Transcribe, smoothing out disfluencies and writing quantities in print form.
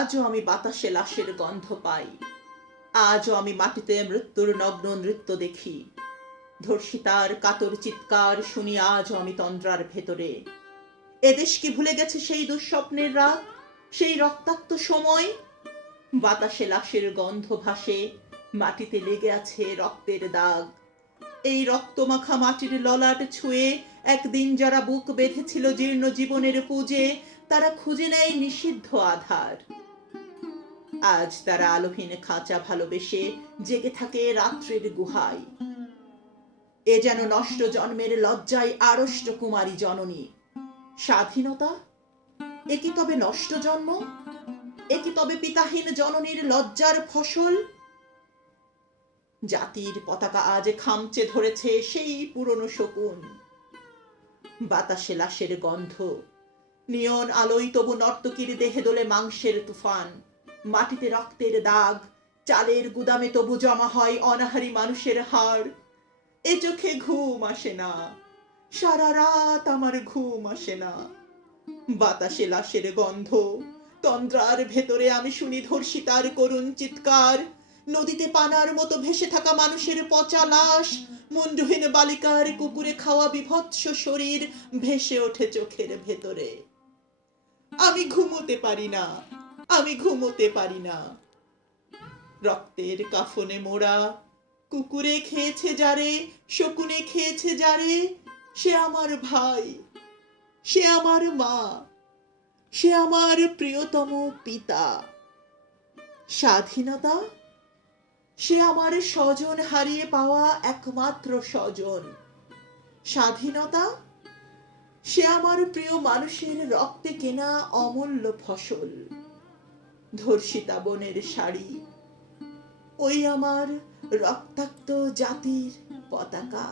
আজও আমি বাতাসে লাশের গন্ধ পাই, আজও আমি মাটিতে মৃত্যুর নগ্ন নৃত্য দেখি, ধর্ষিতার কাতর চিৎকার শুনি আজও আমি তন্দ্রার ভেতরে। এদেশ কি ভুলে গেছে সেই দুঃস্বপ্নের রাত, সেই রক্তাক্ত সময়? বাতাসে লাশের গন্ধ ভাসে, মাটিতে লেগে আছে রক্তের দাগ। এই রক্তমাখা মাটির ললাট ছুঁয়ে একদিন যারা বুক বেঁধেছিল জীর্ণ জীবনের পুজে, তারা খুঁজে নেয় নিষিদ্ধ আধার। আজ তারা আলোহীন খাঁচা ভালোবেসে জেগে থাকে রাত্রির গুহায়। এ যেন নষ্ট জন্মের লজ্জায় আড়ষ্ট কুমারী জননী। স্বাধীনতা এ কি তবে নষ্ট জন্ম? এ কি তবে পিতাহীন জননীর লজ্জার ফসল? জাতির পতাকা আজ খামচে ধরেছে সেই পুরনো শকুন। বাতাসে লাশের গন্ধ, নিয়ন আলোয় তবু নর্তকীর দেহে দোলে মাংসের তুফান। মাটিতে রক্তের দাগ, চালের গুদামে তবু জমা হয় অনাহারী মানুষের হাড়। এ চোখে ঘুম আসে না, সারা রাত আমার ঘুম আসে না। বাতাসে লাশের গন্ধ, তন্দ্রার ভেতরে আমি শুনি ধর্ষিতার করুণ চিৎকার। নদীতে পানার মতো ভেসে থাকা মানুষের পচা লাশ, মুন্ডহীন বালিকার কুকুরে খাওয়া বিভৎস শরীর ভেসে ওঠে চোখের ভেতরে। আমি ঘুমোতে পারি না, আমি ঘুমোতে পারি না। রক্তের কাফনে মোড়া, কুকুরে খেয়েছে যারে, শকুনে খেয়েছে যারে, সে আমার ভাই, সে আমার মা, সে আমার প্রিয়তম পিতা। স্বাধীনতা সে আমার স্বজন হারিয়ে পাওয়া একমাত্র স্বজন। স্বাধীনতা সে আমার প্রিয় মানুষের রক্তে কেনা অমূল্য ফসল। ধর্ষিতা বোনের শাড়ি, ওই আমার রক্তাক্ত জাতির পতাকা।